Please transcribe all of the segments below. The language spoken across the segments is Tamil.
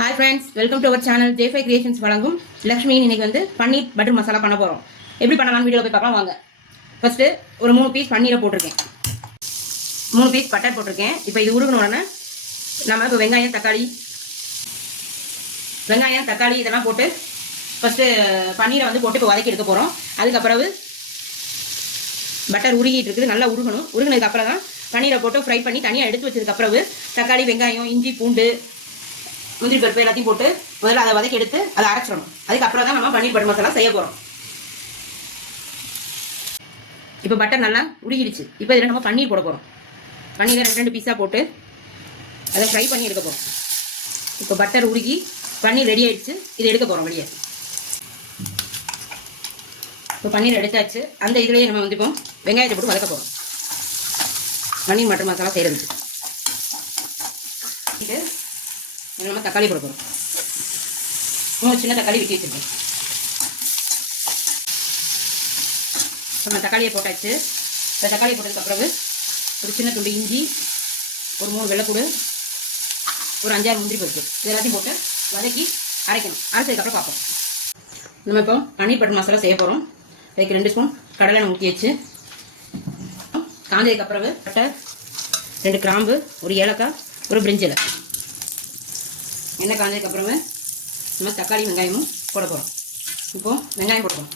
Hi friends, welcome to our channel J5 Creations வழங்கும் லக்ஷ்மி. இன்னைக்கு வந்து பன்னீர் பட்டர் மசாலா பண்ண போறோம். எப்படி பண்ணலாம்னு வீடியோல போய் பார்க்கலாம் வாங்க. ஃபர்ஸ்ட் ஒரு 3 பீஸ் பன்னீரை போட்டுருக்கேன். 3 பீஸ் பட்டர் போட்டுருக்கேன். இப்போ இது உருகுன உடனே நம்ம இப்போ வெங்காயம் தக்காளி இதெல்லாம் போட்டு ஃபர்ஸ்ட் பன்னீரை வந்து போட்டு இப்போ வதக்கி எடுக்க போறோம். அதுக்கு அப்புறம் பட்டர் உருகிட்டு இருக்குது, நல்லா உருகணும். உருகினதுக்கு அப்புறம் தான் பன்னீரை போட்டு ஃப்ரை பண்ணி தனியாக எடுத்து வச்சதுக்கு அப்புறம் தக்காளி வெங்காயம் இஞ்சி பூண்டு முந்திரி பருப்பு எல்லாத்தையும் போட்டு முதல்ல அதை வதக்கி எடுத்து அதை அரைச்சிடணும். அதுக்கப்புறம் தான் நம்ம பன்னீர் பட்டர் மசாலா செய்ய போகிறோம். இப்போ பட்டர் நல்லா உருகிடுச்சு. இப்போ இதில் நம்ம பன்னீர் போட போகிறோம். பன்னீரை 2 பீஸாக போட்டு அதை ஃப்ரை பண்ணி எடுக்க போகிறோம். இப்போ பட்டர் உருகி பன்னீர் ரெடி ஆயிடுச்சு. இதை எடுக்க போகிறோம் வெளியே. இப்போ பன்னீர் எடுத்தாச்சு. அந்த இதுலேயே நம்ம வந்து இப்போ வெங்காயத்தை போட்டு வதக்க போகிறோம். பன்னீர் பட்டர் மசாலா செய்கிறதுக்கு நம்ம தக்காளி போட போகிறோம். 3 சின்ன தக்காளி வெட்டி வச்சுருக்கேன். நம்ம தக்காளியை போட்டாச்சு. இந்த தக்காளியை போட்டதுக்கு அப்புறம் ஒரு சின்ன துண்டு இஞ்சி, ஒரு 3 வெள்ளைப்பூடு, ஒரு 5-6 முந்திரி பருப்பு இது எல்லாத்தையும் போட்டு வதக்கி அரைக்கணும். அரைச்சதுக்கப்புறம் பார்ப்போம். நம்ம இப்போ பன்னீர் பட்டர் மசாலா செய்ய போகிறோம். அதுக்கு 2 ஸ்பூன் கடலை ஊற்றி வச்சு காஞ்சதுக்கப்புறம் பட்டை, 2 கிராம்பு, ஒரு ஏலக்காய், ஒரு பிரிஞ்சி இலை. எண்ணெய் காஞ்சதுக்கப்புறமே நம்ம தக்காளி வெங்காயமும் போட போகிறோம். இப்போது வெங்காயம் போடுறோம்.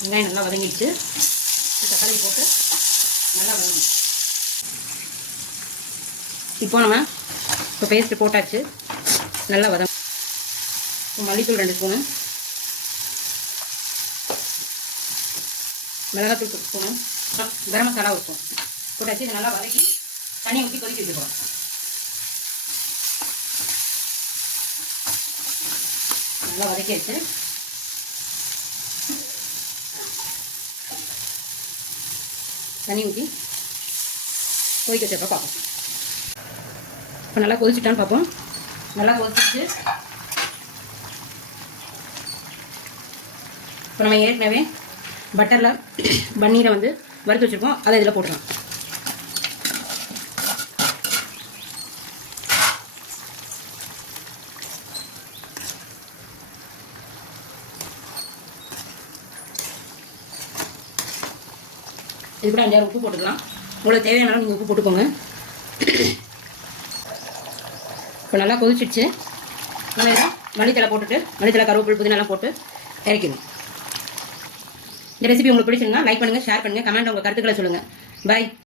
வெங்காயம் நல்லா வதங்கிடுச்சு. தக்காளி போட்டு நல்லா வதங்கி இப்போ நம்ம இப்போ பேஸ்ட்டு போட்டாச்சு. நல்லா வதங்க. இப்போ மல்லித்தூள் 2 ஸ்பூனு, மிளகாத்தூள் 1 ஸ்பூனு, கரம் மசாலா 1 ஸ்பூன் போட்டாச்சு. இதை நல்லா வதக்கி தண்ணி ஊற்றி கொதிக்க வச்சுக்கிறோம். நல்லா வதக்கி வச்சு தண்ணி ஊற்றி கொதிக்க வச்சப்போ பார்ப்போம். இப்போ நல்லா கொதிச்சுட்டான்னு பார்ப்போம். நல்லா கொதிச்சு இப்போ நம்ம ஏற்கனவே பட்டரில் பன்னீரை வந்து வறுத்து வச்சுருக்கோம். அதை இதில் போட்டுருவோம். இது கூட 5-6 உப்பு போட்டுக்கலாம். உங்களுக்கு தேவையான நீங்கள் உப்பு போட்டுக்கோங்க. இப்போ நல்லா கொதிச்சிடுச்சு. நம்ம இதை மல்லித்தலை போட்டுட்டு மல்லித்தலை கருவேப்பிலை புதினாலாம் போட்டு இறக்கிடுவோம். இந்த ரெசிபி உங்களுக்கு பிடிச்சிருந்தா லைக் பண்ணுங்கள், ஷேர் பண்ணுங்கள், கமெண்ட் உங்கள் கருத்துக்களை சொல்லுங்கள். பாய்.